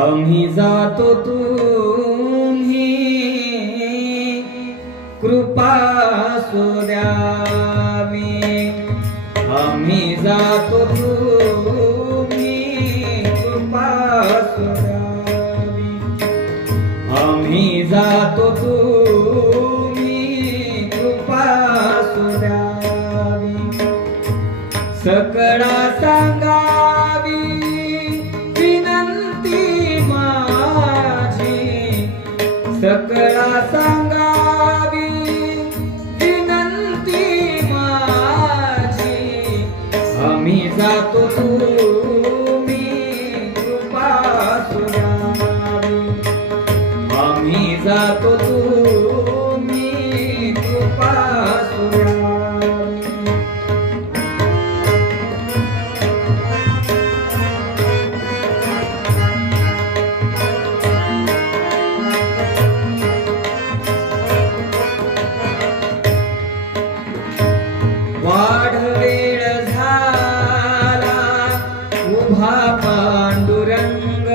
आम्ही जातो तू जातो तुम्ही आम्ही जातो कृपा सोद्यावी सकळा सांगा वाढ वेळ झाला उभा पांडुरंग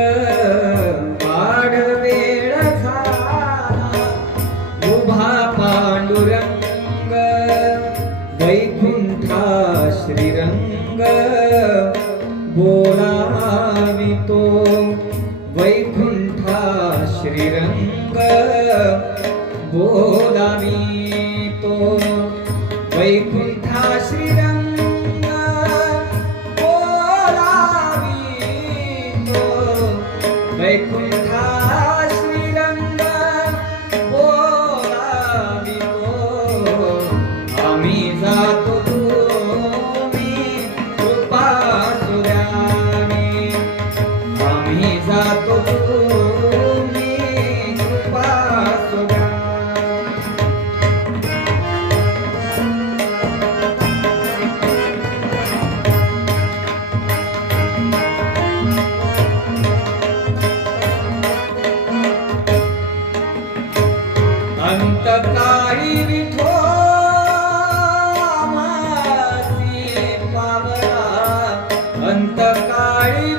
वाढ वेळ झाला. उभा पांडुरंग वैकुंठा श्रीरंग बोलावी तो. वैकुंठा श्रीरंग बोलावितो अंतकाळी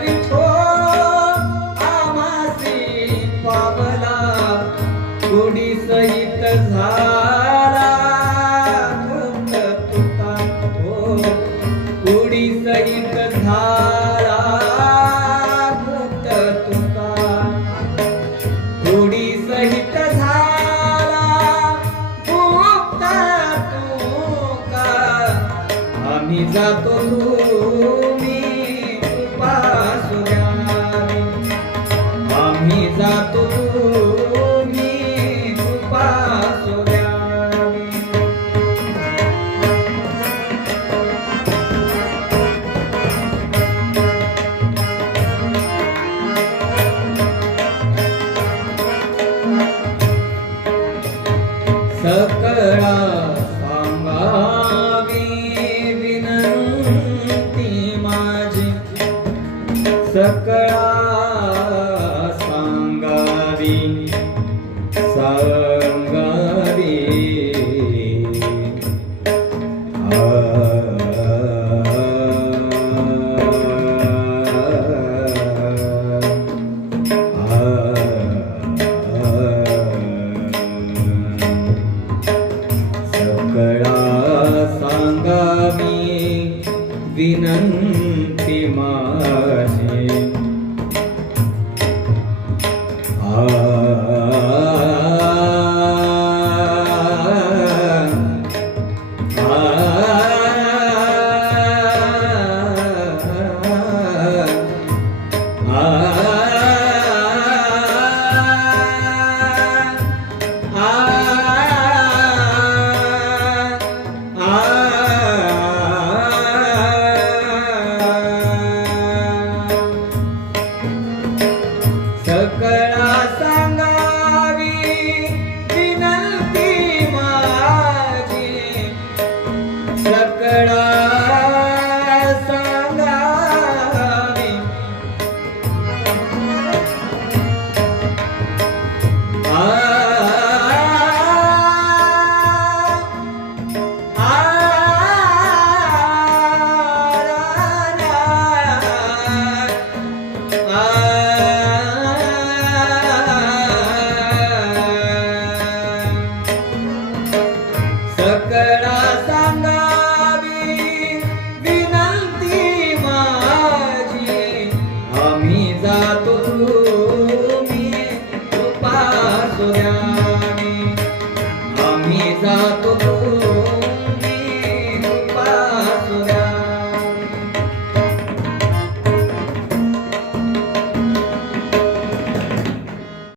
सकळा सांगावी विनंती माझी सकळा सांगावी सांगावी. विनंती माझी será. Oh,